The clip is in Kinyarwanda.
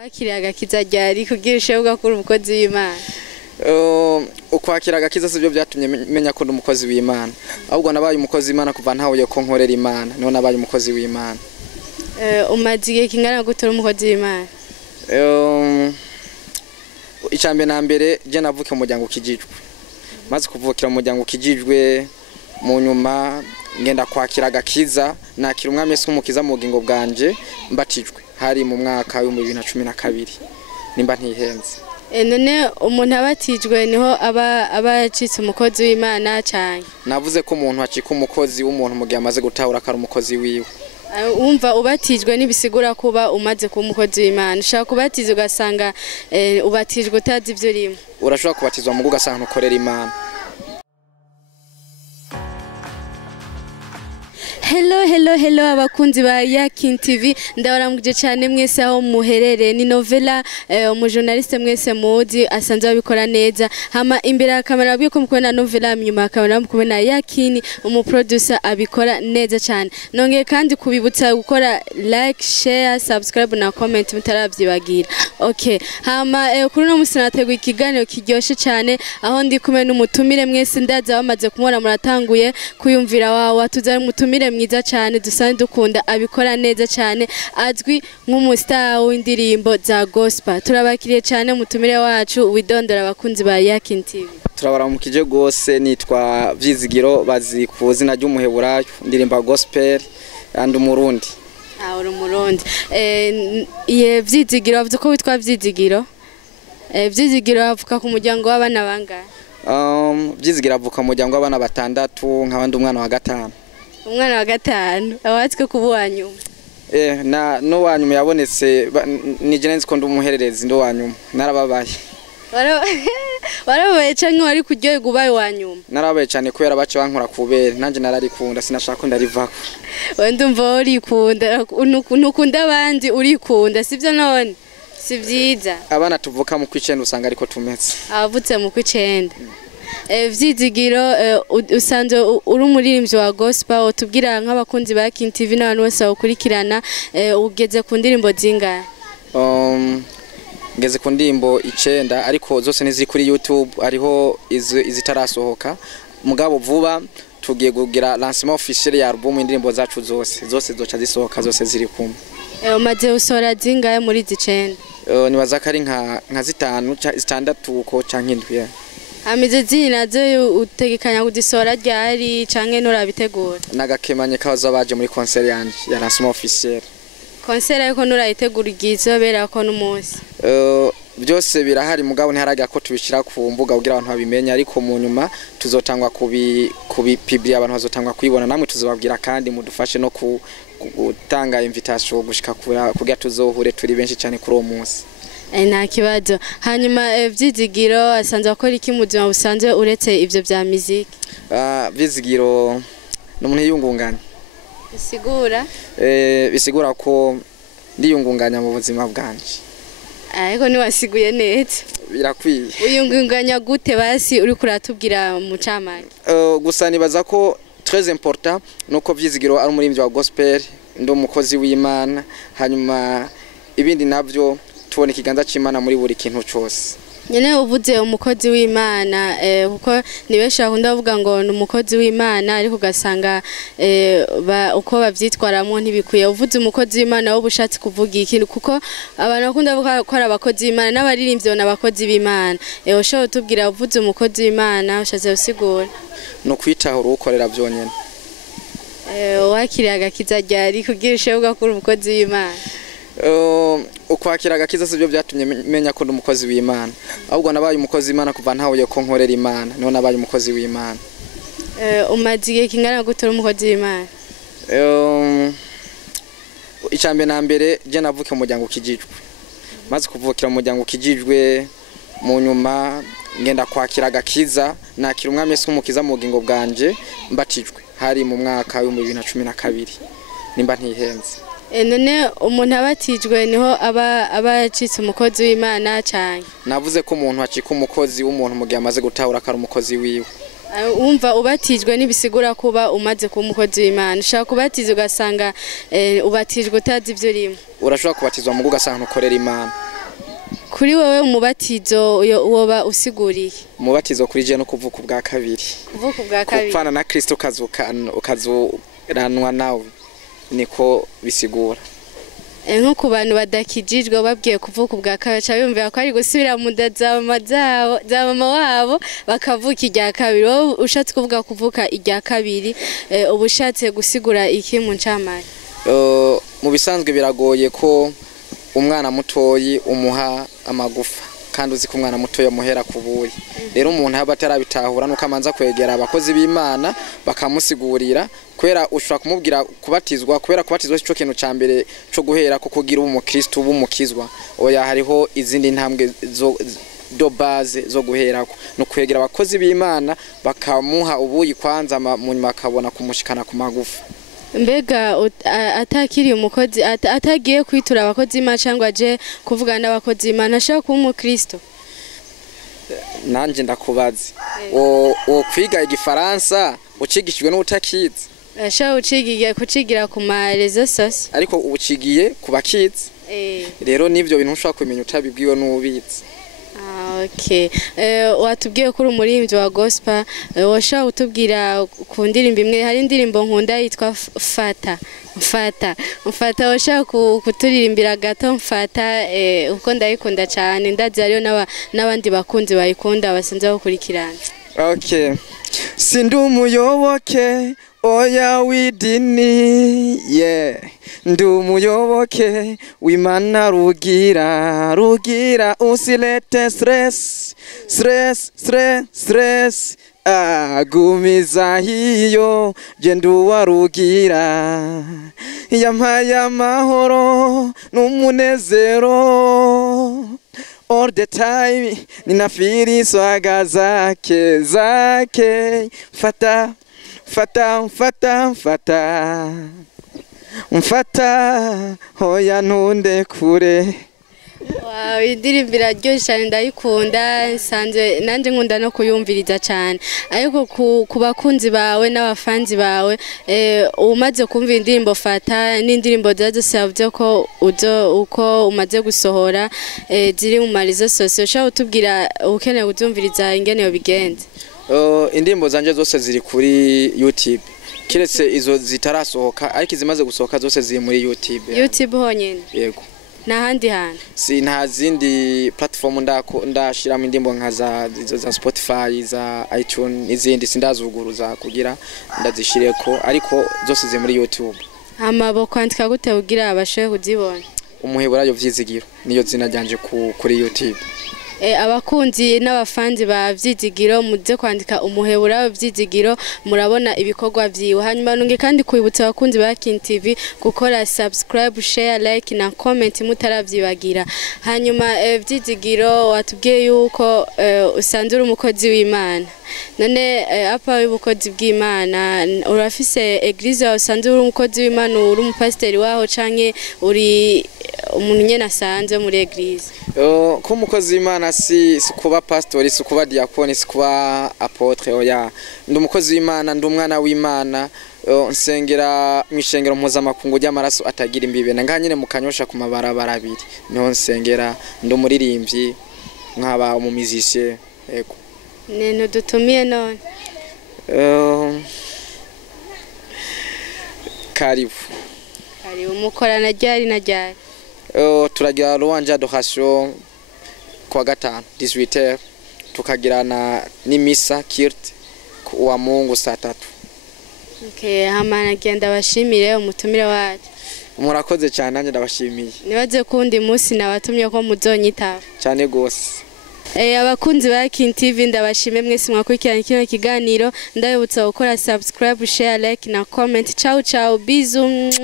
Wakiriye agakiza ryari kugira ushebuka kuri umukozi w'Imana? Ukwakira agakiza sibyo byatumye menya ko ndi umukozi w'Imana. Ahubwo nabaye umukozi w'Imana kuva ntahuye ko nkorera Imana. Niho nabaye umukozi w'Imana. Umaze igihe kingana gute uri umukozi w'Imana? Icambe na mbere je navuke mu muryango ukijijwe. Maze kuvukira mu muryango ukijijwe mu nyuma ngenda kwakira agakiza nakira umwami Yesu umukiza mu bugingo bwanje mbatijwe hari mu mwaka wa 2012 nimba ntihenze. None umuntu abatijwe niho aba yacitse umukozi w'Imana cyane. Navuze ko umuntu acika umukozi w'umuntu mu gihe amaze gutahura akari umukozi wiwe. Umva ubatijwe nibisigura kuba umaze kuba umukozi w'Imana. Ushaka kubatizwa ugasanga ubatijwe utazi ibyo urimo. Urashobora kubatizwa mu ugasanga ukorera Imana. Hello abakunzi ba Yakin TV ndabaramuje cyane mwese aho muherere ni novela umujournaliste mwese muzi asanzwe abikora neza hama imbere ya kamera bwiye ko mukubona novela nyuma kamera mukubona Yakin umuproducer abikora neza cyane nongeye kandi kubibutsa gukora like share subscribe na comment mutarabyibagira. Okay hama kuri no musinategwa ikiganiro kiryoshe cyane aho ndi kumwe n'umutumire mwese ndaza bamaze kumubona muratanguye kuyumvira wawe tuzari mutumire mwiza cyane dusanzwe dukunda abikora neza cyane azwi nk'umustar w'indirimbo za gospel. Turabakiriye cyane mutumire wacu widondora abakunzi ba Yakin TV. Turabaramukije gose nitwa Vyizigiro bazi ku zina ry'Umuheburayo ndirimba gospel and umurundi. Uri umurundi. Ye Vyizigiro avuze ko witwa Vyizigiro. Vyizigiro avuka ku muryango w'abana bangahe? Vyizigiro avuka mu muryango w'abana batandatu nk'abandi umwana wa gatanu. Umwana wa gatanu awatswe kubuwanyuma. No wanyuma yabonetse ni jenenzi ko ndumuhererezi ndo wanyuma narababaye. Warabaye canke wari kuryoherwa ubaye wanyuma? Narabaye cyane kubera bace bankora kubera nanje nararikunda sinashaka ko ndarivako. Wende umva urikunda nukunda abandi urikunda sivyo none? Si vyiza. Abana tuvuka mu kwicenda usanga ariko tumetse. Abavutse mu kwicenda. Vyizigiro usanzwe uri umuririmbyi wa gospel utubwira nk'abakunzi ba Yakin TV n'abantu bose bakurikirana ugeze ku ndirimbo zingahe? Ngeze ku ndirimbo 9 ariko zose nizi kuri YouTube ariho izitarasohoka mugabo vuba tugiye kugira lancement officiel ya album indirimbo zacu zose zoca zisohoka zose ziri kumwe. Umaze usora zingahe muri 9? Nibaza kari nka 5 6 uko canke ndwiye. Amize zinazo utegekanya kudisora ryari canke nurabitegura? Nagakemanye kaza baje muri concert yanje ya lancement officiel. Concert ariko nurayitegura igizo bera ko n'umunsi. Byose birahari mugabo ntiharaga ko tubishira ku mbuga kugira abantu babimenya ariko mu nyuma tuzotangwa kubipiblia abantu bazotangwa kwibona namwe tuzobabwira kandi mudufashe no gutanga invitation gushika kugira tuzohure turi benshi cyane kuri uwo munsi. Nta kibazo. Hanyuma Vyizigiro asanzwe akora iki mu buzima busanzwe uretse ivyo bya muziki? Vyizigiro n'umuntu yiyungunganya. Bisigura? Bisigura ko ndiyungunganya mu buzima bwanje. Ariko ni wasiguye neza. Birakwiye. Uyungunganya gute basi uri kuratubwira mu camake? Gusa nibaza ko très important nuko Vyizigiro ari umuririmbyi wa gospel ndo umukozi w'Imana hanyuma ibindi navyo tubona ikiganza c'Imana muri buri kintu cyose. Nyene uvuze umukozi w'Imana kuko nibesha bakunda bavuga ngo ni umukozi w'Imana ariko ugasanga uko bavyitwaramo ntibikwiye. Uvuze umukozi w'Imana wo bushatse kuvuga ikintu kuko abantu bakunda bavuga ko ari abakozi b'Imana n'abaririmbyi n'abakozi b'Imana. Ushobora tubwira uvuze umukozi w'Imana ushatse usigura? No kwitahura ukorera byonyene. Wakiriye agakiza ryari kugira ushebuka kuri umukozi w'Imana? Ukwakira agakiza sibyo byatumye menya ko ndi umukozi w'Imana. Ahubwo nabaye umukozi w'Imana kuva ntahuye ko nkorera Imana. Niho nabaye umukozi w'Imana. Umaze igihe kingana gute uri umukozi w'Imana? Icambe na mbere je navuke mu muryango ukijijwe. Maze kuvukira mu muryango ukijijwe mu nyuma ngenda kwakira agakiza nakira umwami Yesu umukiza mu bugingo bwanje mbatijwe hari mu mwaka wa 2012 nimba ntihenze. None umuntu abatijwe niho aba yacitse umukozi w'Imana cyane. Navuze ko umuntu acika umukozi w'umuntu mu gihe amaze gutahura akari umukozi wiwe. Umva ubatijwe nibisigura kuba umaze kuba umukozi w'Imana. Ushaka kubatizwa ugasanga ubatijwe utazi ibyo urimo. Urashobora kubatizwa mu ugasanga ukorera Imana. Kuri wewe umubatizo woba usiguriye? Umubatizo kuri je no kuvuka ubwa kabiri. Kuvuka ubwa kabiri. Kupfana na Kristo ukazuranwa nawe. Niko bisigura. Nko ku bantu badakijijwe babwiye kuvuka ubwa kabiri cyabumvira ko ari gusubira mu ndazama za mama wabo bakavuka irya kabiri. Wowe ushatse kuvuga kuvuka irya kabiri ubushatse gusigura iki mu ncamake? Mu bisanzwe biragoye ko umwana mutoyi umuha amagufa kandi uzi ko umwana mutoyi muhera kubuye. Rero umuntu haba atarabitahura nuko amanza kwegera abakozi b'Imana bakamusigurira kwera ushobora kumubwira kubatizwa kwera kubatizwa cyo kintu ca mbere cyo guhera ko kugira umukristo ubumukizwa. Oya hariho izindi ntambwe do base zo guherako no kwegera abakozi b'Imana bakamuha ubuyi kwanza mu nyuma akabona kumushikana ku magufa. Mbega atakiri umukozi atagiye kwitura abakozi Imana cyangwa aje kuvugana n'abakozi Imana ashaka kuba umukristo? Nanje ndakubaze o kwiga igifaransa ucigishijwe n'utakizi? Ashaka ucigiye kucigira ku ma réseaux sociaux ariko ucigiye kubakizi. Rero nivyo bintu ushaka kumenya utabibwiwe n'ubizi. Okay. Watubwiye kuri umuririmbyi wa gospel washaka utubwira ku ndirimbo imwe hari indirimbo nkunda yitwa Mfata washaka kuturirimbira gato Mfata uko ndayikunda cyane ndazi ariyo n'abandi bakunzi bayikunda basanze bakurikirana. Okay. Sindi umuyoboke oya widini ndi umuyoboke w'Imana rugira usilete stress agumiza hiyo je nduwa rugira yampaye amahoro n'umunezero all the time ninafiri swaga zake mfata hoya ntunde kure. Wow, indirimbo iraryoshye cyane ndayikunda nsanzwe nanje nkunda no kuyumviriza cyane. Ariko ku bakunzi bawe n'abafanzi bawe umaze kumva indirimbo Fata n'indirimbo zazosabye ko uko umaze gusohora ziri mu marizo sose ushaka utubwira ukeneye kuzumviriza ingene yo bigenze? Indirimbo zanje zose ziri kuri YouTube. Kiretse izo zitarasohoka ariko izimaze gusohoka zose ziri muri YouTube. YouTube honyene? Yego. N'ahandi hantu? Si nta zindi platform ndashiramo indirimbo nka za Spotify za iTunes izindi sindazuguruza kugira ndazishireko ariko zose ziri muri YouTube. Amabo kwandika gute ugira abashoye kuzibona? Umuheburayo Vyizigiro niyo zina ryanje kuri YouTube. Abakunzi n'abafanzi ba Vyizigiro muze kwandika Umuheburayo Vyizigiro murabona ibikorwa vyiwe. Hanyuma nunge kandi kwibutsa abakunzi ba TV gukora subscribe, share, like na comment mutaravyibagira. Hanyuma Vyizigiro watubwiye yuko usanzura umukozi w'Imana. None apa w'ubukozi bw'Imana urafise eglise usanzura umukozi w'Imana uri umupasiteri waho canke uri umuntu nyene asanzwe muri eglise? Ko umukozi w'Imana si kuba pastor si kuba diakoni si kuba apotre oya ndi umukozi w'Imana ndi umwana w'Imana nsengera mwishengero mpuzamakungu ry'amaraso atagira imbibe nga nyine mukanyosha ku mabarabara abiri niho nsengera ndi umuririmbyi nkaba umumizishe. Yego. Neno dutumiye none? Karibu mukorana ryari na ryari? Turagira ruwanja dohasho kwa gatanu 18h tukagirana n'imisa kirt wa Mungu saa 3. Okay, hamana genda bashimire umutumire wacu. Murakoze cyane nanjye ndabashimiye. Nibaze kundi munsi nabatumye ko muzonyitaba. Cyane gose. Abakunzi ba TV ndabashime mwese mwakurikirana kino kiganiro ndabibutsa gukora subscribe, share, like na comment. Ciao bisous.